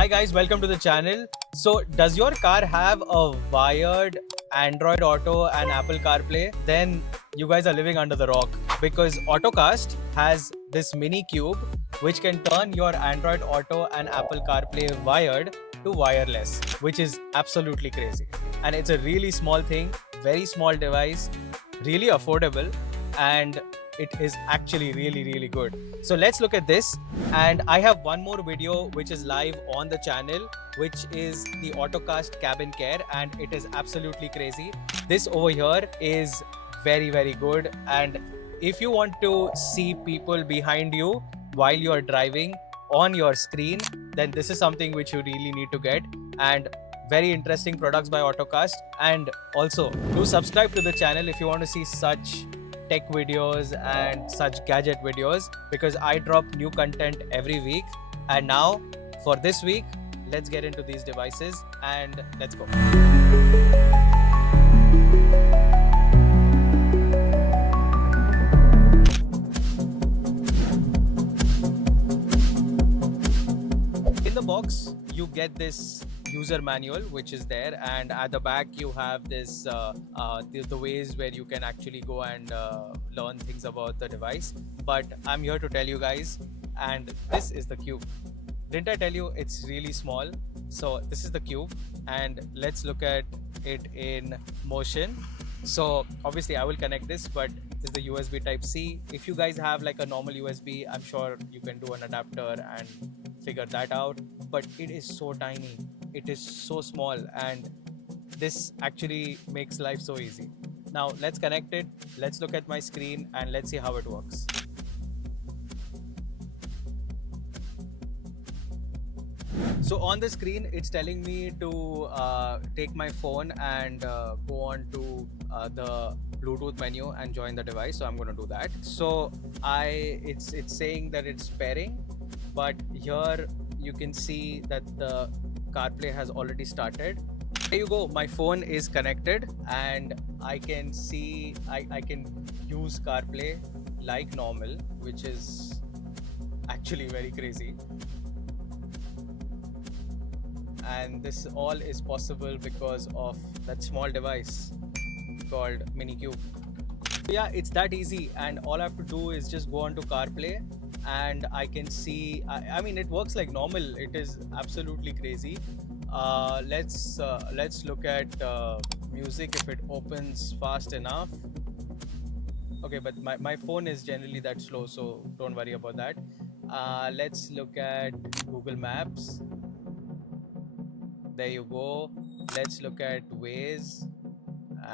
Hi guys, welcome to the channel. So does your car have a wired Android Auto and Apple CarPlay? Then you guys are living under the rock, because AutoCast has this mini cube which can turn your Android Auto and Apple CarPlay wired to wireless, which is absolutely crazy. And it's a really small thing, very small device, really affordable, and it is actually really good. So let's look at this. And I have one more video which is live on the channel, which is the AutoCast cabin care, and it is absolutely crazy. This over here is very good, and if you want to see people behind you while you are driving on your screen, then this is something which you really need to get. And very interesting products by AutoCast. And also do subscribe to the channel if you want to see such tech videos and such gadget videos, because I drop new content every week. And now for this week, let's get into these devices and let's go. In the box, you get this user manual which is there, and at the back you have this the ways where you can actually go and learn things about the device. But I'm here to tell you guys, and this is the cube. Didn't I tell you it's really small? So this is the cube, and let's look at it in motion. So obviously I will connect this, but this is the USB type C. If you guys have like a normal USB, I'm sure you can do an adapter and figure that out, but it is so tiny, it is so small, and this actually makes life so easy. Now let's connect it, let's look at my screen, and let's see how it works. So on the screen, it's telling me to take my phone and go on to the Bluetooth menu and join the device. So I'm going to do that. So it's saying that it's pairing, but here you can see that the CarPlay has already started. There you go, my phone is connected, and I can see I can use CarPlay like normal, which is actually very crazy. And this all is possible because of that small device called Mini Cube. Yeah, it's that easy, and all I have to do is just go on to CarPlay, and I can see, I mean, it works like normal. It is absolutely crazy. Let's look at music if it opens fast enough. Okay, but my phone is generally that slow, so don't worry about that. Let's look at Google Maps. There you go. Let's look at Waze,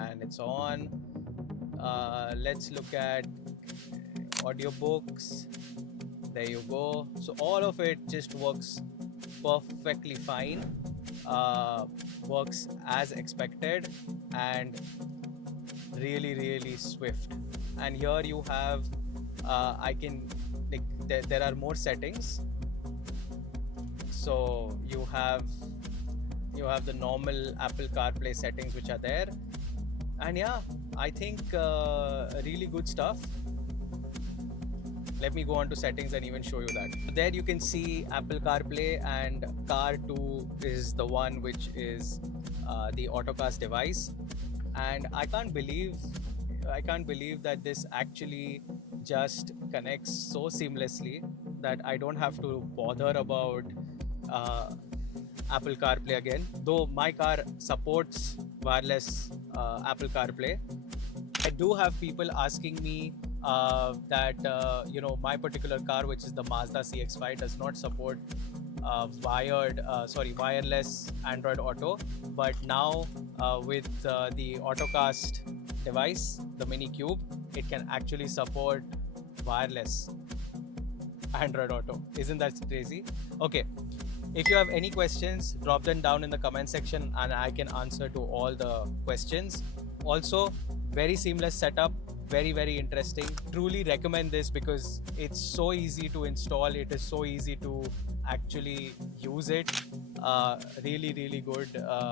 and it's on. Let's look at audiobooks. There you go. So all of it just works perfectly fine, works as expected, and really swift. And here you have I can, like, there are more settings. So you have the normal Apple CarPlay settings which are there, and yeah, I think really good stuff. Let me go on to settings and even show you that. There you can see Apple CarPlay, and Car 2 is the one which is the AutoCast device. And I can't believe that this actually just connects so seamlessly that I don't have to bother about Apple CarPlay again. Though my car supports wireless Apple CarPlay, I do have people asking me that my particular car, which is the Mazda CX-5, does not support wireless Android Auto. But now with the AutoCast device, the Mini Cube, it can actually support wireless Android Auto. Isn't that crazy? Okay. If you have any questions, drop them down in the comment section and I can answer to all the questions. Also, very seamless setup, very interesting. Truly recommend this because it's so easy to install. It is so easy to actually use it. Really good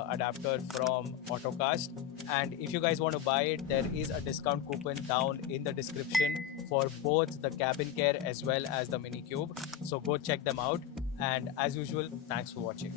adapter from AutoCast. And if you guys want to buy it, there is a discount coupon down in the description for both the cabin care as well as the Mini Cube. So go check them out. And as usual, thanks for watching.